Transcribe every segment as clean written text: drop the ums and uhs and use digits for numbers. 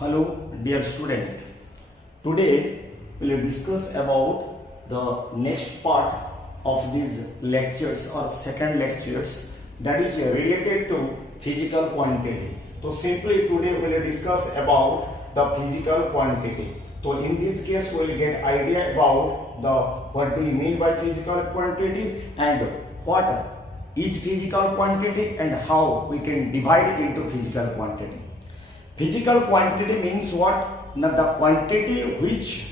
Hello dear student, today we will discuss about the next part of these lectures or second lectures that is related to physical quantity. So simply today we will discuss about the physical quantity. So in this case we will get idea about the what do you mean by physical quantity and what is physical quantity and how we can divide into physical quantity. Physical quantity means what? Now the quantity which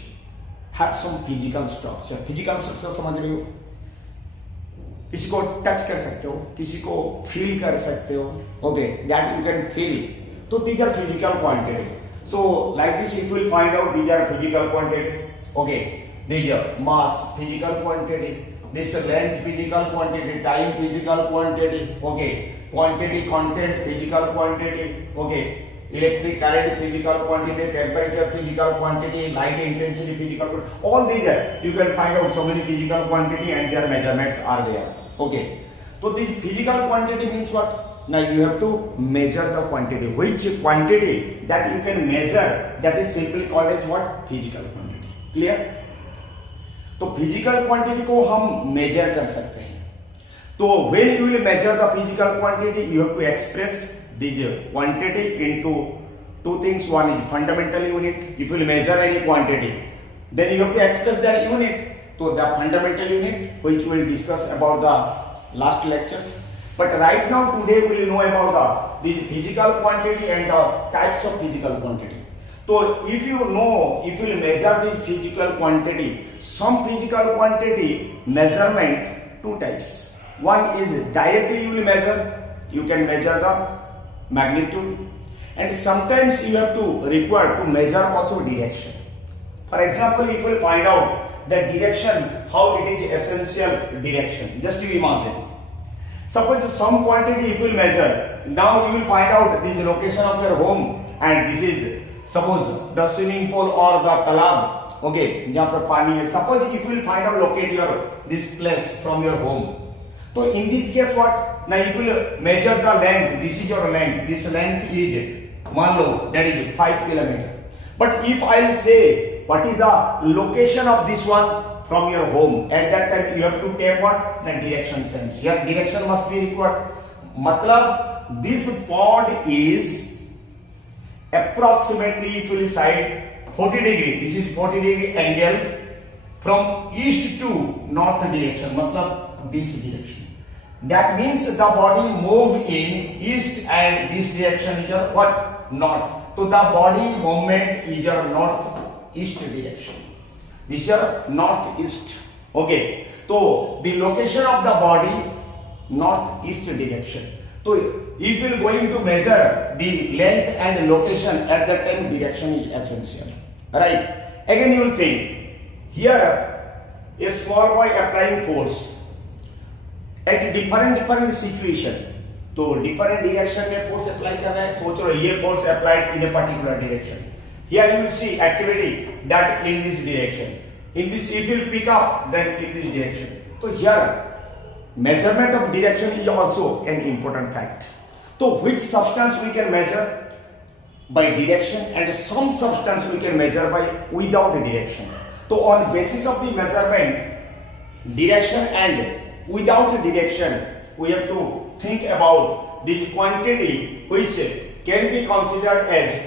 have some physical structure. Physical structure समझ रहे हो? किसी को touch कर सकते हो, किसी को फील कर सकते हो. Okay, that you can feel. So these are physical quantity. So like this, if we will find out these are physical quantity. Okay, these are mass, physical quantity. This length, physical quantity. Time, physical quantity. Okay, quantity, content, physical quantity. Okay. Electric current, physical quantity, temperature, physical quantity, light intensity, physical quantity. All these are, you can find out so many physical quantity and their measurements are there. Okay. So this physical quantity means what? Now you have to measure the quantity. Which quantity that you can measure, that is simply called as what? Physical quantity. Clear? तो physical quantity को हम measure कर सकते हैं. तो when you will measure the physical quantity, you have to express this quantity into two things. One is fundamental unit. If you will measure any quantity, then you have to express their unit. So the fundamental unit, which we will discuss about the last lectures. But right now today we will know about the physical quantity and the types of physical quantity. So if you know, if you will measure the physical quantity, some physical quantity measurement, two types. One is directly you will measure. You can measure the magnitude, and sometimes you have to require to measure also direction. For example, if you find out the direction, how it is essential direction, just you imagine. Suppose some quantity if you measure, now you will find out this location of your home, and this is suppose the swimming pool or the talab. Okay, जहाँ पर पानी है. Suppose if you will find out locate your this place from your home. So in this case what? Now if you will measure the length, this is your length, this length is, मान लो, that is 5 km. But if I will say, what is the location of this one from your home, at that time you have to take what? The direction sense. Your direction must be required. मतलब, this pond is approximately, if you will side 40 degree, this is 40 degree angle from east to north direction, मतलब this direction. That means the body move in east and this direction is your what? North. So the body movement is your northeast direction. This is your northeast. Okay. So the location of the body northeast direction. So if you are going to measure the length and location at that time, direction is essential. Right. Again you will think here a small boy applying force at different situation. तो different direction में force apply कर रहा है. सोच लो ये force applied in a particular direction. Here you will see activity that in this direction. In this, if you pick up, then in this direction. So here measurement of direction is also an important fact. So which substance we can measure by direction, and some substance we can measure by without direction. So on basis of the measurement, direction and without direction, we have to think about this quantity which can be considered as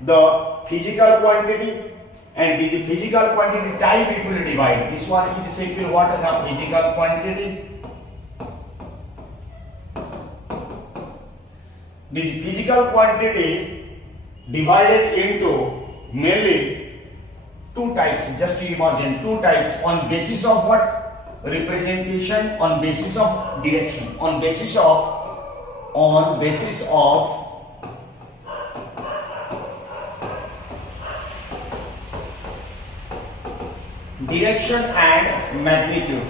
the physical quantity, and the physical quantity type it will divide. This one is simply what is the physical quantity. The physical quantity divided into mainly two types. Just imagine two types on basis of what? Representation, on basis of direction, on basis of direction and magnitude.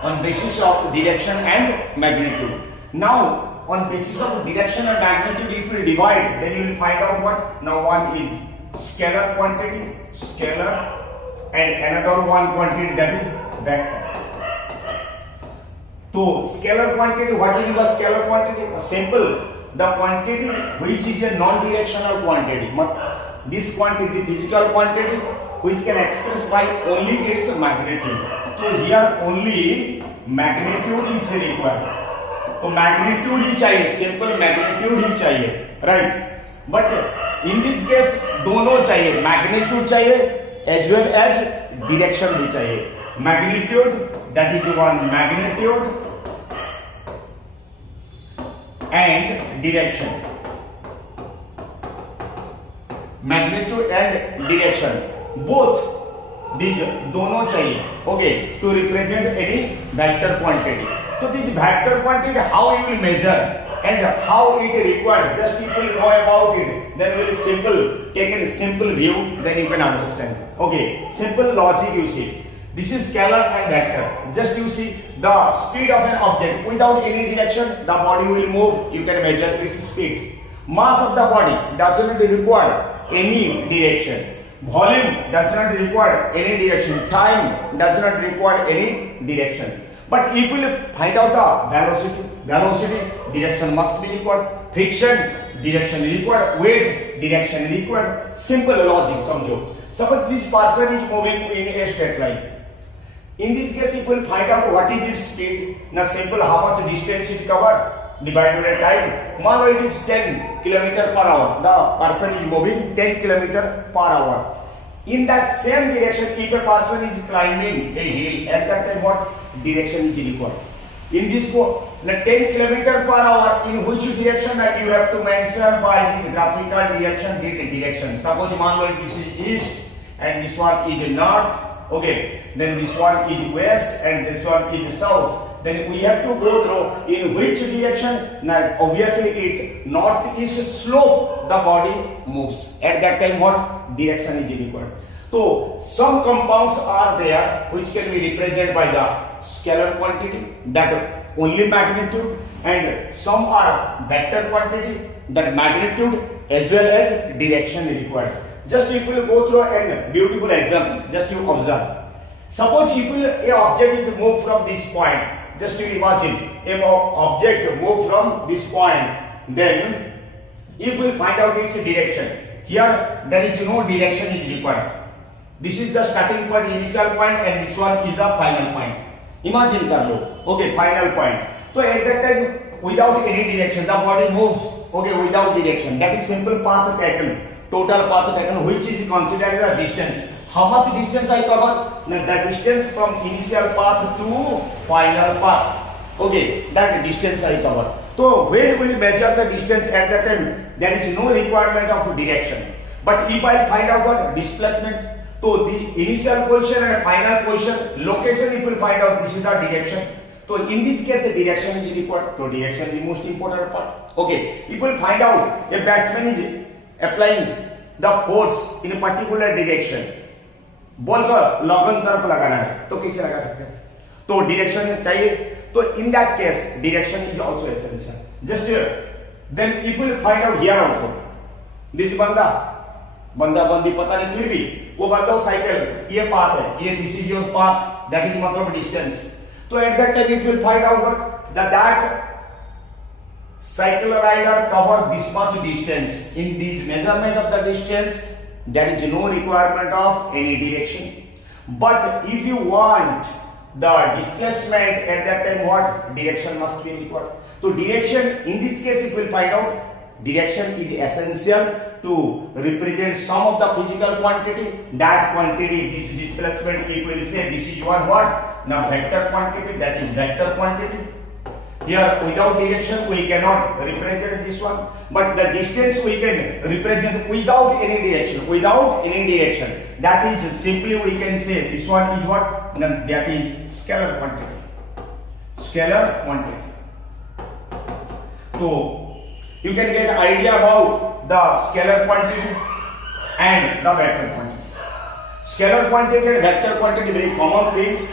On basis of direction and magnitude. Now on basis of direction and magnitude, if you divide, then you will find out what? Now one is scalar quantity, scalar, and another one quantity that is vector. So scalar quantity, what is the scalar quantity? Simple. the quantity which is a non-directional quantity. This quantity, physical quantity, which can express by only its magnitude. So here only magnitude is required. तो magnitude ही चाहिए, simple magnitude ही चाहिए, right. But in this case दोनों चाहिए, magnitude चाहिए as well as direction भी चाहिए. Magnitude that is one, magnitude and direction, magnitude and direction both these दोनों चाहिए, okay, to represent any vector quantity. So this vector quantity, how you will measure and how it required, just people know about it, then will simple, take a simple view, then you can understand. Okay, simple logic you see. This is scalar and vector. Just you see the speed of an object without any direction, the body will move, you can measure its speed. Mass of the body does not require any direction. Volume does not require any direction. Time does not require any direction. But if we find out the velocity direction must be required. Friction, direction required. Weight, direction required. Simple logic, समझो. Suppose this person is moving in a straight line. In this case, if we find out what is its speed, now simple how much distance it covered divided by time. मान लो it is 10 km per hour. The person is moving 10 km per hour. In that same direction, if a person is climbing a hill, at that time what direction is required? In this 10 km per hour, in which direction you have to mention by this graphical direction, the direction. Suppose मान लो this is east and this one is north. Okay, then this one is west and this one is south. Then we have to go through in which direction. Now obviously it northeast slope the body moves. At that time what direction is required? So some compounds are there which can be represented by the scalar quantity, that only magnitude, and some are vector quantity, that magnitude as well as direction required. Just if you go through a beautiful example, just you observe. Suppose if a object is moved from this point, just you imagine a object move from this point, then if we find out its direction, here there is no direction is required. This is the starting point, initial point, and this one is the final point. Imagine कर लो, okay, final point. So at that time without any direction the body moves, okay, without direction. That is simple path taken, total path taken, which is considered as a distance. How much distance I cover? Now the distance from initial path to final path. Okay, that distance I cover. So when we measure the distance at that time, there is no requirement of direction. But if I find out what displacement, so the initial position and final position, location if we find out, this is the direction. So in this case the direction is required. So direction is the most important part. Okay, if we find out a batsman is applying the force in a particular direction, ball का लगन तरफ लगाना है तो कैसे लगा सकते हैं? तो डायरेक्शन चाहिए. तो in that case direction is also essential. Just then if we find out here also this बंदा बंदी पता नहीं, फिर भी वो बंदा साइकिल ये पाथ है, ये this is your path, that is मतलब डिस्टेंस. तो at that time it will find out that cycle rider cover this much distance. In this measurement of the distance, there is no requirement of any direction. But if you want the displacement at that time, what direction must be required? So direction in this case it will find out direction is essential to represent some of the physical quantity. That quantity, this displacement, if we say this is one what? Now vector quantity, that is vector quantity. Here without direction we cannot represent this one, but the distance we can represent without any direction. Without any direction, that is simply we can say this one is what? That is scalar quantity. Scalar quantity. So you can get idea about the scalar quantity and the vector quantity. Scalar quantity and vector quantity very common things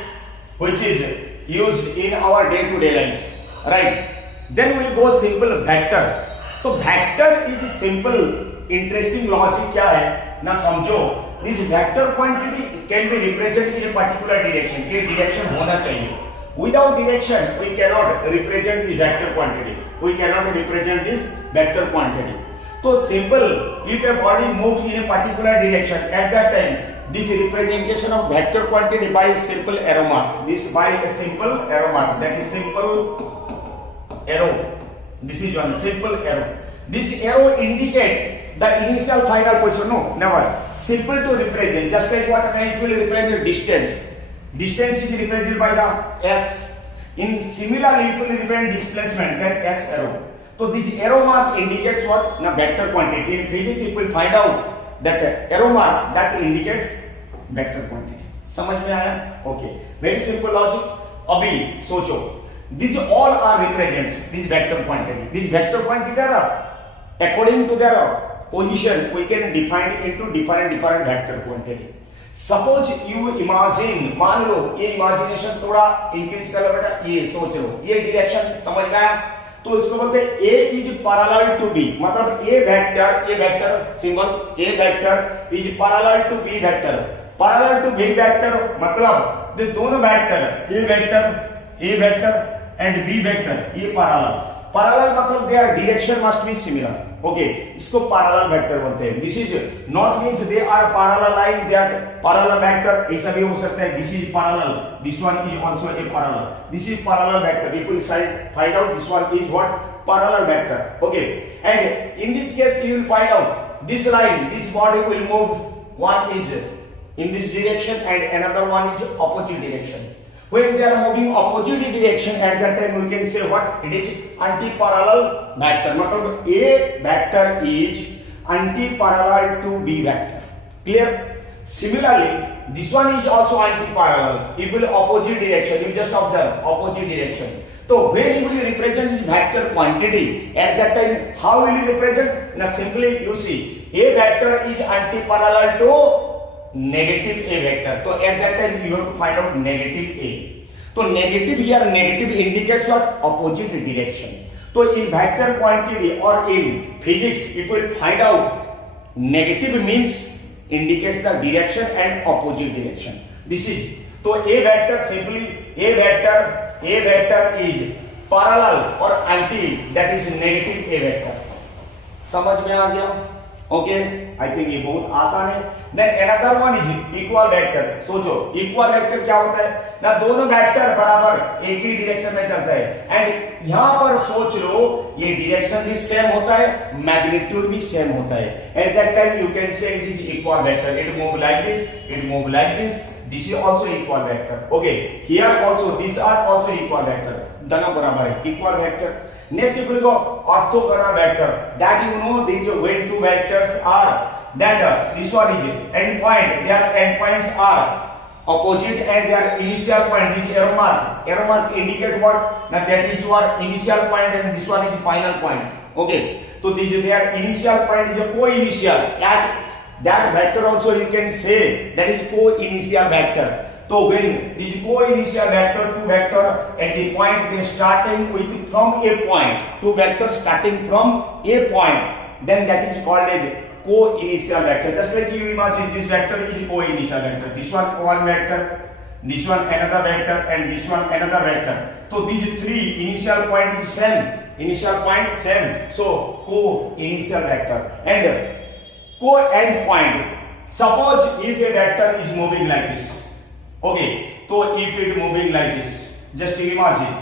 which is used in our day-to-day life. Right? Then we will go simple vector. तो vector is simple interesting logic क्या है ना समझो. This vector quantity can be represented in a particular direction. ये direction होना चाहिए. Without direction we cannot represent this vector quantity. We cannot represent this vector quantity. So simple, if a body move in a particular direction, at that time this representation of vector quantity by a simple arrow mark, this by a simple arrow mark, that is simple arrow. This is one simple arrow. This arrow indicate the initial final position. No, never. Simple to represent, just like what it will represent distance. Distance is represented by the S. In similarly, it will represent displacement, then S arrow. So this arrow mark indicates what? Na vector quantity. In physics, it will find out that arrow mark that indicates vector quantity. समझ में आया? Okay. Very simple logic. अभी सोचो. These all are represents this vector quantity. These vector quantity are according to their position. We can define it into different vector quantity. Suppose you imagine, मान लो ये imagination थोड़ा increase कर लो बेटा, ये सोच लो, ये direction समझ में आया? तो इसको बोलते हैं A is parallel to B, मतलब A vector symbol, A vector is parallel to B vector. Parallel to B vector मतलब ये दोनों vector, A vector and B vector, ये parallel मतलब their direction must be similar. Okay, इसको parallel vector बोलते हैं. This is not means they are parallel line, they are parallel vector. ऐसा भी हो सकता है. This is parallel. This one is also a parallel. This is parallel vector. You will find out this one is what? Parallel vector. Okay, and in this case you will find out this line, this body will move. One is in this direction and another one is opposite direction. When they are moving opposite direction, at that time we can say what? It is anti-parallel vector. मतलब A vector is anti-parallel to B vector. Clear? Similarly, this one is also anti-parallel. It will opposite direction. You just observe opposite direction. So when you will represent this vector quantity, at that time how will you represent? Now simply you see A vector is anti-parallel to negative A vector. So at that time you have to find out negative A. So negative here, negative indicates what? Opposite direction. So in vector quantity or in physics, it will find out negative means indicates the direction and opposite direction. This is so A vector simply A vector is parallel or anti, that is negative A vector. समझ में आ गया? Okay, I think ये बहुत आसान है. Then another one is equal vector. सोचो equal vector क्या होता है? ना दोनों वेक्टर बराबर एक ही डायरेक्शन में चलता है. एंड यहाँ पर सोच लो ये डायरेक्शन भी सेम होता है, मैग्नीट्यूड भी सेम होता है. At that time you can say it is equal vector. It move like this, it move like this. This is also equal vector. Okay, here also these are also equal vector. दोनों बराबर है, equal vector. Next if you go orthogonal vector, that you know these when two vectors are that this one is end point, their end points are opposite and their initial point, this arrow mark indicate what? Now that is your initial point and this one is final point. Okay, so this their initial point is a co-initial. That vector also you can say that is co-initial vector. So when this co-initial vector, two vector at the point they starting with from a point, two vectors starting from a point, then that is called as co-initial vector. Just like you imagine this vector is co-initial vector. This one vector, this one another vector, and this one another vector. So these three initial point is same. Initial point same. So co-initial vector and co-end point. Suppose if a vector is moving like this. Okay, so if it moving like this, just imagine,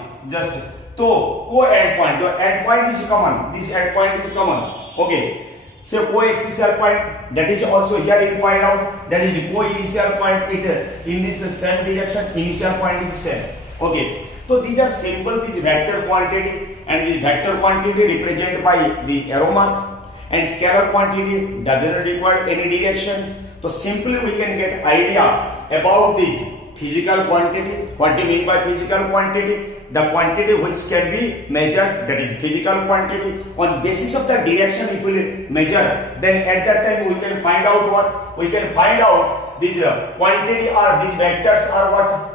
so co-end point, the end point is common, this end point is common. Okay, so co-axial point, that is also here you find out, that is co-initial point, it in this same direction, initial point is same. Okay, so these are simple, this vector quantity, and this vector quantity represented by the arrow mark, and scalar quantity doesn't require any direction. So simply we can get idea about this physical quantity. What do you mean by physical quantity? The quantity which can be measured, that is physical quantity. On basis of the direction if we measure, then at that time we can find out what? We can find out these quantity or these vectors are what?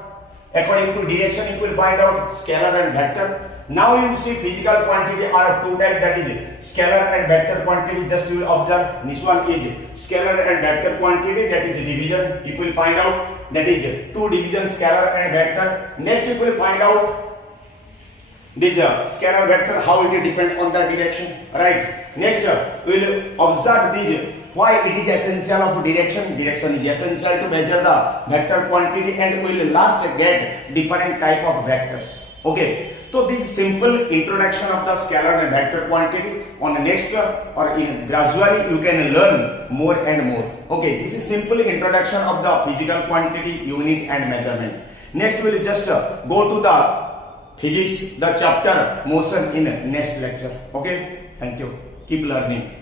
According to direction you will find out scalar and vector. Now you will see physical quantity are two types, that is scalar and vector quantity. Just you will observe this one is scalar and vector quantity, that is division. If we will find out that is two division scalar and vector. Next we will find out this scalar vector, how it depend on the direction, right? Next, we will observe this, why it is essential of direction. Direction is essential to measure the vector quantity, and we will last get different type of vectors. Okay, so this simple introduction of the scalar and vector quantity. On the next or in gradually you can learn more and more. Okay, this is simple introduction of the physical quantity, unit and measurement. Next we will just go to the physics, the chapter motion in next lecture. Okay, thank you. Keep learning.